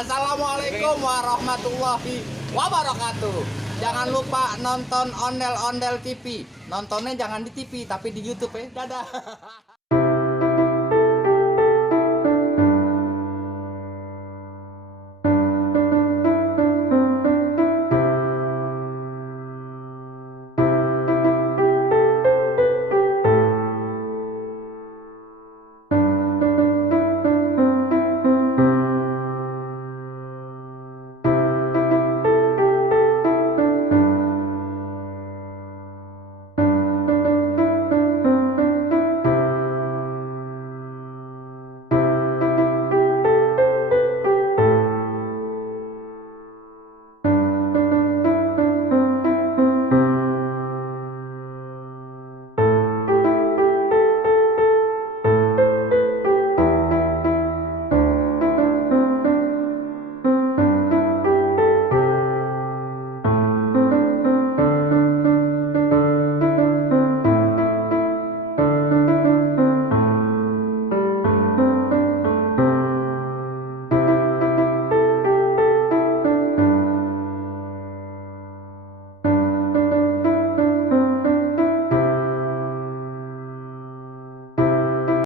Assalamualaikum warahmatullahi wabarakatuh. Jangan lupa nonton Ondel-Ondel TV. Nontonnya jangan di TV tapi di YouTube ya. Dadah.